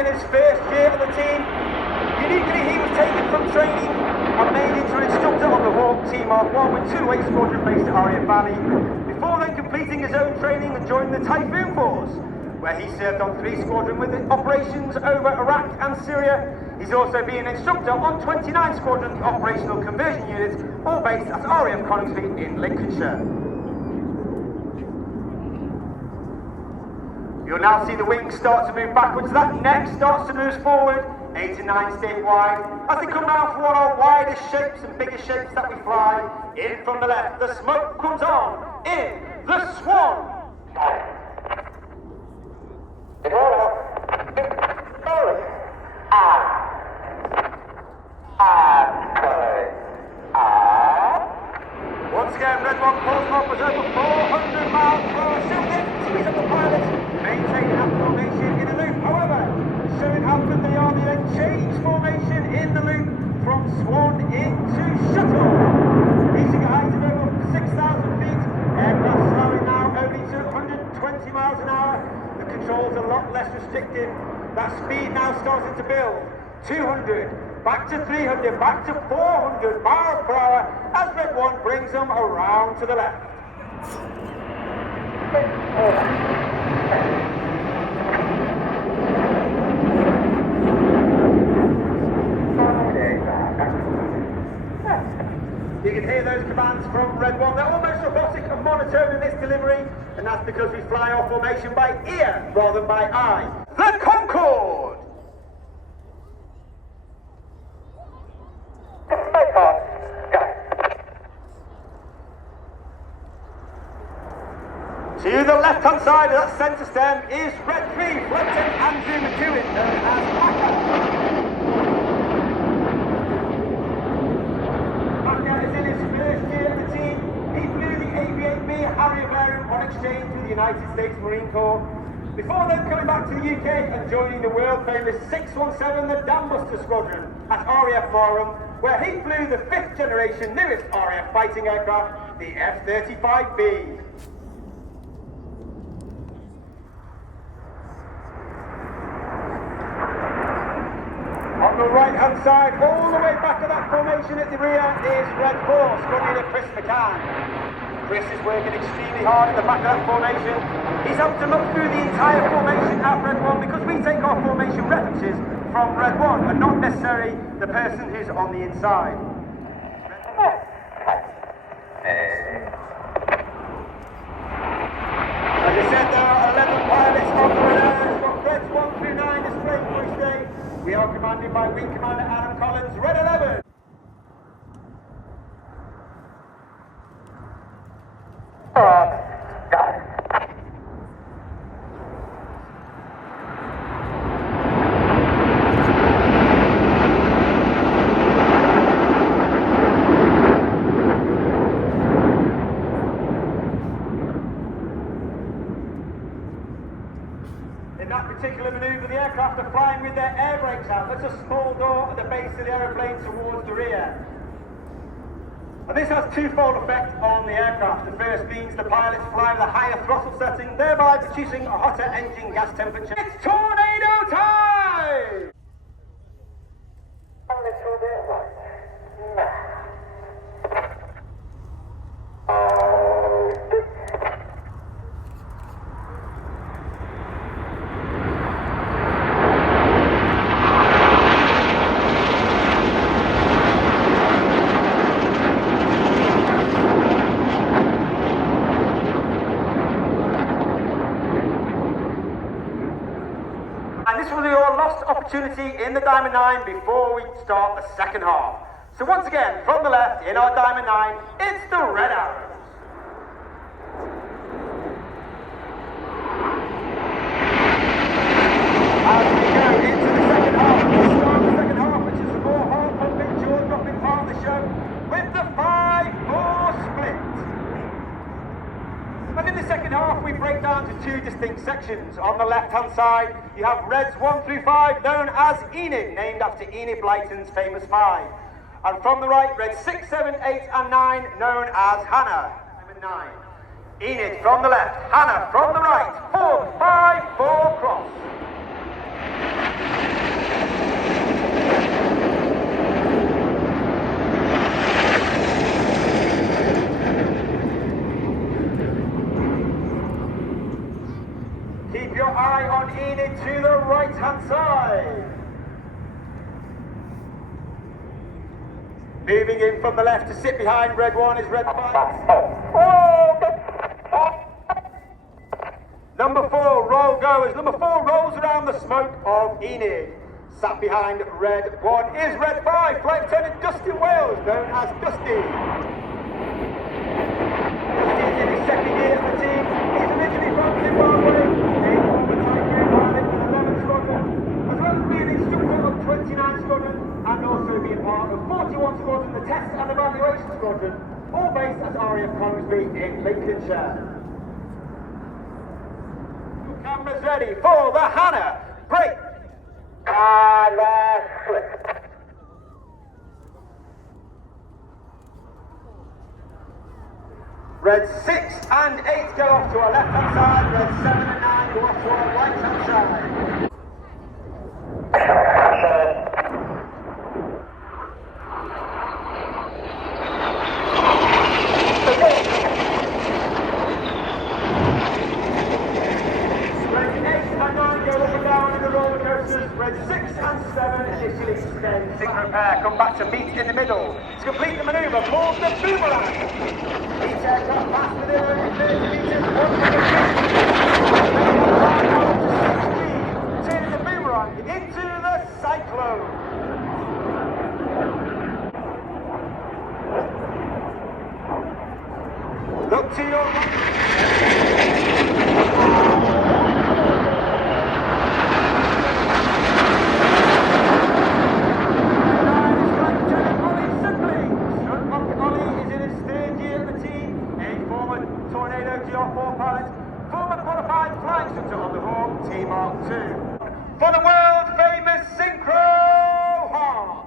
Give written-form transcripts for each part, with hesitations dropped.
in his first year on the team. Uniquely, he was taken from training and made into an instructor on the Hawk Team Mark 1 with 2-8 squadron based at RIAT Valley, before then completing his own training and joining the Typhoon Force, where he served on 3 squadron with operations over Iraq and Syria. He's also been an instructor on 29 squadron operational conversion units, all based at RAF Coningsby in Lincolnshire. You'll now see the wings start to move backwards, that neck starts to move forward, 8 to 9 stay wide, as they come round for one of our widest shapes and biggest shapes that we fly. In from the left, the smoke comes on, in the Swan. Once again, Red One pulls them up with over 400 miles per hour. Still there to squeeze up the pilots, maintaining that formation in the loop. However, showing how good they are, they then change formation in the loop from Swan into Shuttle. Reaching a height of over 6,000 feet, aircraft slowing now only to 120 miles an hour. The controls are a lot less restrictive. That speed now starting to build. 200, back to 300, back to 400 miles per hour as Red One brings them around to the left. You can hear those commands from Red One. They're almost robotic and monotone in this delivery, and that's because we fly our formation by ear rather than by eye. The Concorde! To the left-hand side of that centre stem is Red 3, Lieutenant Andrew McEwen, known as Packer. Packer is in his first year in the team. He flew the AV-8B Harrier variant on exchange with the United States Marine Corps, before then coming back to the UK and joining the world-famous 617, the Dambuster Squadron, at RAF Marham, where he flew the 5th generation newest RAF fighting aircraft, the F-35B. On the right-hand side, all the way back of that formation at the rear, is Red 4, Squadron Leader Chris McCann. Chris is working extremely hard at the back of that formation. He's helped to look through the entire formation at Red 1 because we take our formation references from Red 1 and not necessarily the person who's on the inside. As I said, there are 11 pilots on the radar. We've got Reds 1 through 9 displayed for each day. We are commanded by Wing Commander Adam Collins, Red 11. In that particular manoeuvre, the aircraft are flying with their air brakes out. There's a small door at the base of the aeroplane towards the rear. And this has twofold effect on the aircraft. The first means the pilots fly with a higher throttle setting, thereby producing a hotter engine gas temperature. It's tornado time! And this will be your lost opportunity in the Diamond 9 before we start the second half. So once again, from the left, in our Diamond 9, it's the Red Arrows. As we go into the second half, we'll start the second half, which is the more heart-pumping, jaw-dropping part of the show, with the 5-4 split. And in the second half, we break down to 2 distinct sections. On the left-hand side, you have Reds 1 through 5, known as Enid, named after Enid Blyton's famous 5. And from the right, Reds 6, 7, 8, and 9, known as Hannah. 9. Enid from the left, Hannah from the right. 4, 5, 4, cross. high on Enid to the right-hand side. Moving in from the left to sit behind red 1 is red 5. Number 4, roll goers. Number 4 rolls around the smoke of Enid. Sat behind red 1 is red 5, Flight Lieutenant Dustin Wales, known as Dusty. Dusty is in his second year as the team. He's originally from Zimbabwe, a former Typhoon pilot with 11 Squadron, as well as being instructor of 29 Squadron, and also being part of 41 Squadron, the Test and Evaluation Squadron, all based at RIAT Congsby in Lincolnshire. Cameras ready for the Hannah break. Red 6 and 8 go off to our left-hand side. Red 7 and 9 go off to our right-hand side. Red 6 and 7 initially extend. Synchro pair come back to meet in the middle. To complete the manoeuvre called the boomerang. Each aircraft pass within only 30 metres, 160, turning the boomerang into the cyclone. Look to your right. For the world famous Synchro Heart.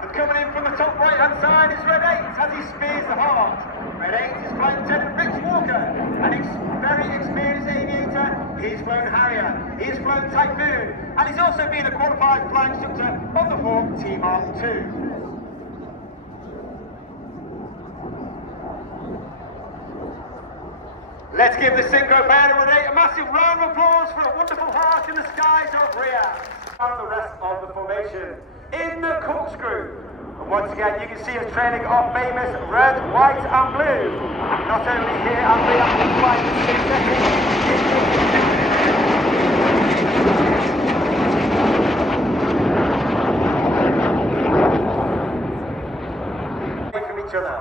And coming in from the top right hand side is Red 8 as he spears the Heart. Red 8 is Flight Lieutenant Rich Walker, an very experienced aviator. He's flown Harrier, he's flown Typhoon, and he's also been a qualified flying instructor on the Hawk T-Mark 2. Let's give the Synchro pair a massive round of applause for a wonderful heart in the skies of RIAT. And the rest of the formation in the corkscrew. And once again, you can see us training our famous red, white and blue. Not only here at RIAT, but flying the 6 seconds from each other.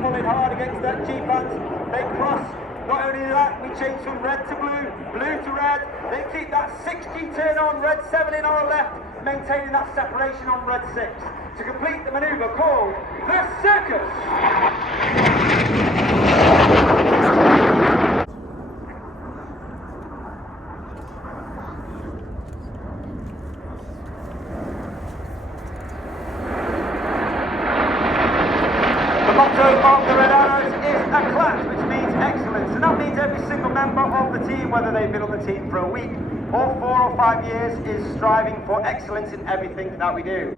Pulling hard against that G-pants. They cross. Not only that, we change from red to blue, blue to red. They keep that 6G turn on, red 7 in our left, maintaining that separation on red 6. To complete the manoeuvre called the Circus. The motto of the Red Arrows is a class, which means excellence, and that means every single member of the team, whether they've been on the team for a week or 4 or 5 years, is striving for excellence in everything that we do.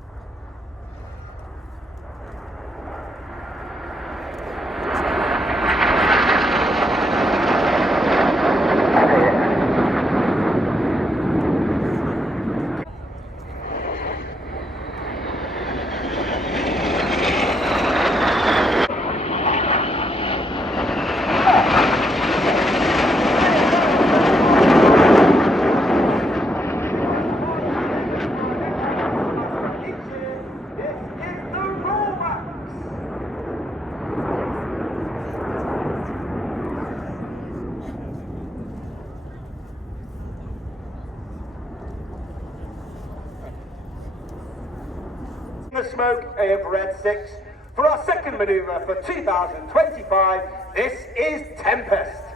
The smoke of red 6 for our second manoeuvre for 2025. This is Tempest.